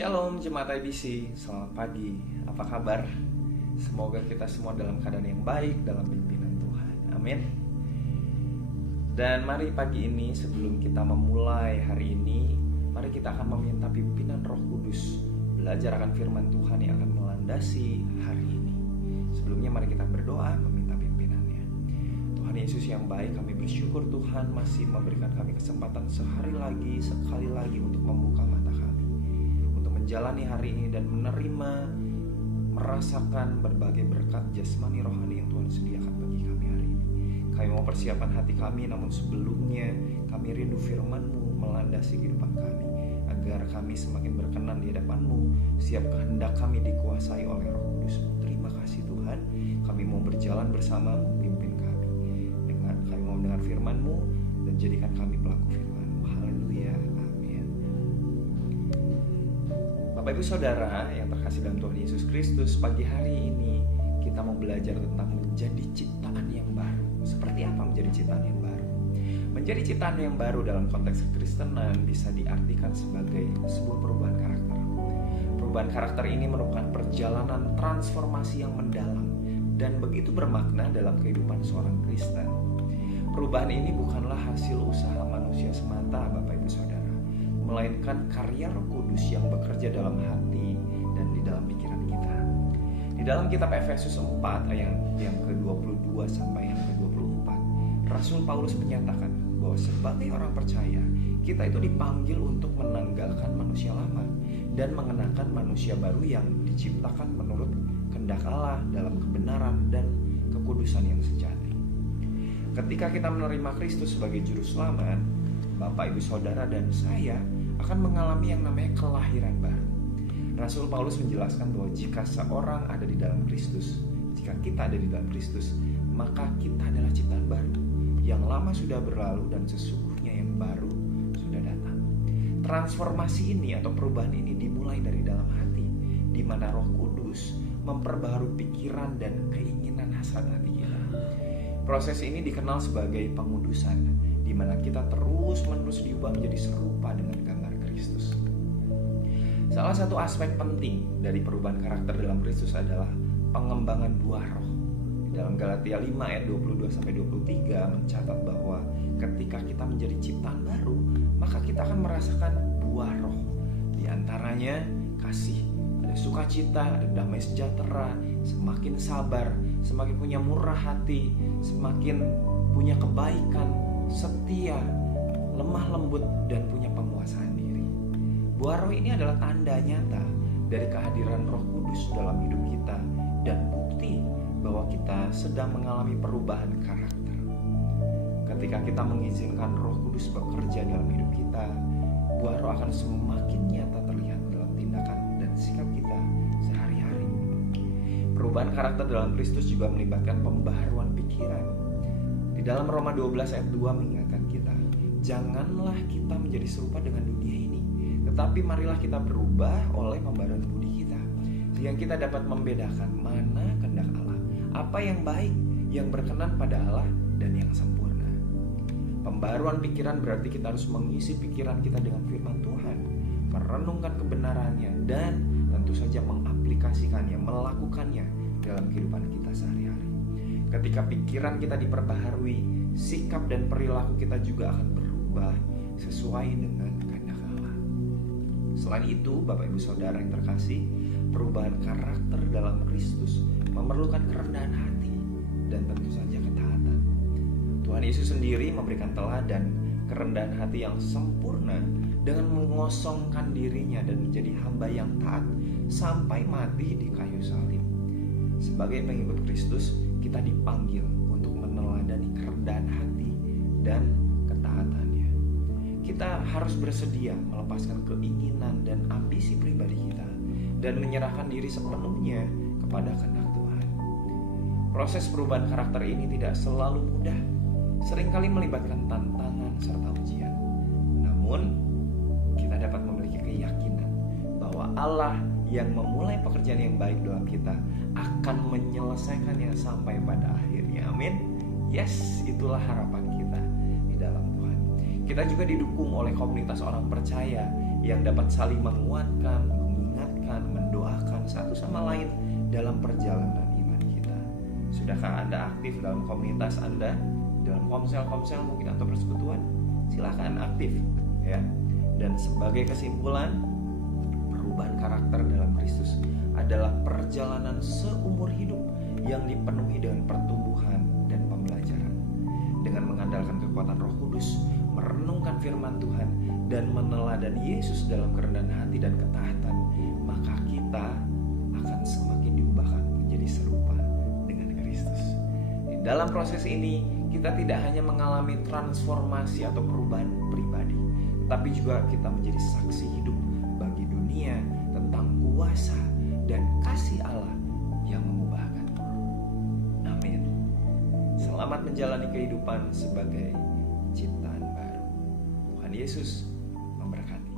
Shalom Jemaat IBC, selamat pagi, apa kabar? Semoga kita semua dalam keadaan yang baik dalam pimpinan Tuhan, amin. Dan mari pagi ini sebelum kita memulai hari ini, mari kita akan meminta pimpinan Roh Kudus belajar akan firman Tuhan yang akan melandasi hari ini. Sebelumnya mari kita berdoa meminta pimpinannya. Tuhan Yesus yang baik, kami bersyukur Tuhan masih memberikan kami kesempatan sekali lagi untuk membuka mata kami, menjalani hari ini dan merasakan berbagai berkat jasmani rohani yang Tuhan sediakan bagi kami hari ini. Kami mau persiapan hati kami, namun sebelumnya kami rindu firman-Mu melandasi kehidupan kami, agar kami semakin berkenan di hadapan-Mu. Siap kehendak kami dikuasai oleh Roh Kudus-Mu. Terima kasih Tuhan, kami mau berjalan bersama-Mu, pimpin kami. Kami mau mendengar firman-Mu dan jadikan kami pelaku firman-Mu. Haleluya. Bapak Ibu Saudara yang terkasih dalam Tuhan Yesus Kristus, pagi hari ini kita mau belajar tentang menjadi ciptaan yang baru. Seperti apa menjadi ciptaan yang baru? Menjadi ciptaan yang baru dalam konteks kekristenan bisa diartikan sebagai sebuah perubahan karakter. Perubahan karakter ini merupakan perjalanan transformasi yang mendalam dan begitu bermakna dalam kehidupan seorang Kristen. Perubahan ini bukanlah hasil usaha manusia semata, Bapak Ibu Saudara, melainkan karya Roh Kudus yang bekerja dalam hati dan di dalam pikiran kita. Di dalam kitab Efesus 4 ayat yang ke-22 sampai yang ke-24, Rasul Paulus menyatakan bahwa sebagai orang percaya, kita itu dipanggil untuk menanggalkan manusia lama dan mengenakan manusia baru yang diciptakan menurut kehendak Allah dalam kebenaran dan kekudusan yang sejati. Ketika kita menerima Kristus sebagai juru selamat, Bapak, Ibu, Saudara, dan saya akan mengalami yang namanya kelahiran baru. Rasul Paulus menjelaskan bahwa jika seorang ada di dalam Kristus, jika kita ada di dalam Kristus, maka kita adalah ciptaan baru. Yang lama sudah berlalu dan sesungguhnya yang baru sudah datang. Transformasi ini atau perubahan ini dimulai dari dalam hati, di mana Roh Kudus memperbaharui pikiran dan keinginan hasrat hati kita. Proses ini dikenal sebagai pengudusan, di mana kita terus-menerus diubah menjadi serupa dengan gambar Kristus. Salah satu aspek penting dari perubahan karakter dalam Kristus adalah pengembangan buah roh. Dalam Galatia 5 ayat 22-23 mencatat bahwa ketika kita menjadi ciptaan baru, maka kita akan merasakan buah roh. Di antaranya kasih, ada sukacita, ada damai sejahtera, semakin sabar, semakin punya murah hati, semakin punya kebaikan, setia, lemah lembut, dan punya penguasaan diri. Buah roh ini adalah tanda nyata dari kehadiran Roh Kudus dalam hidup kita dan bukti bahwa kita sedang mengalami perubahan karakter. Ketika kita mengizinkan Roh Kudus bekerja dalam hidup kita, buah roh akan semakin nyata terlihat dalam tindakan dan sikap kita sehari-hari. Perubahan karakter dalam Kristus juga melibatkan pembaharuan pikiran. Di dalam Roma 12 ayat 2 mengingatkan kita, janganlah kita menjadi serupa dengan dunia ini, tetapi marilah kita berubah oleh pembaharuan budi kita, sehingga kita dapat membedakan mana kehendak Allah, apa yang baik, yang berkenan pada Allah, dan yang sempurna. Pembaharuan pikiran berarti kita harus mengisi pikiran kita dengan firman Tuhan, merenungkan kebenarannya, dan tentu saja mengaplikasikannya, melakukannya dalam kehidupan kita sehari-hari. Ketika pikiran kita diperbaharui, sikap dan perilaku kita juga akan berubah sesuai dengan kehendak Allah. Selain itu, Bapak Ibu Saudara yang terkasih, perubahan karakter dalam Kristus memerlukan kerendahan hati dan tentu saja ketaatan. Tuhan Yesus sendiri memberikan teladan kerendahan hati yang sempurna dengan mengosongkan dirinya dan menjadi hamba yang taat sampai mati di kayu salib. Sebagai pengikut Kristus, kita dipanggil untuk meneladani kerendahan hati dan ketaatannya. Kita harus bersedia melepaskan keinginan dan ambisi pribadi kita dan menyerahkan diri sepenuhnya kepada kehendak Tuhan. Proses perubahan karakter ini tidak selalu mudah, seringkali melibatkan tantangan serta ujian. Namun, kita dapat memiliki keyakinan bahwa Allah yang memulai pekerjaan yang baik dalam kita akan menyelesaikannya sampai pada akhirnya. Amin. Yes, itulah harapan kita di dalam Tuhan. Kita juga didukung oleh komunitas orang percaya yang dapat saling menguatkan, mengingatkan, mendoakan satu sama lain dalam perjalanan iman kita. Sudahkah Anda aktif dalam komunitas Anda, dalam komsel-komsel mungkin atau persekutuan? Silakan aktif ya. Dan sebagai kesimpulan, perubahan karakter dalam Kristus adalah perjalanan seumur hidup yang dipenuhi dengan pertumbuhan dan pembelajaran. Dengan mengandalkan kekuatan Roh Kudus, merenungkan firman Tuhan, dan meneladani Yesus dalam kerendahan hati dan ketaatan, maka kita akan semakin diubahkan menjadi serupa dengan Kristus. Di dalam proses ini, kita tidak hanya mengalami transformasi atau perubahan pribadi, tetapi juga kita menjadi saksi hidup bagi dunia tentang kuasa dan kasih Allah yang mengubahkan. Amin. Selamat menjalani kehidupan sebagai ciptaan baru. Tuhan Yesus memberkati.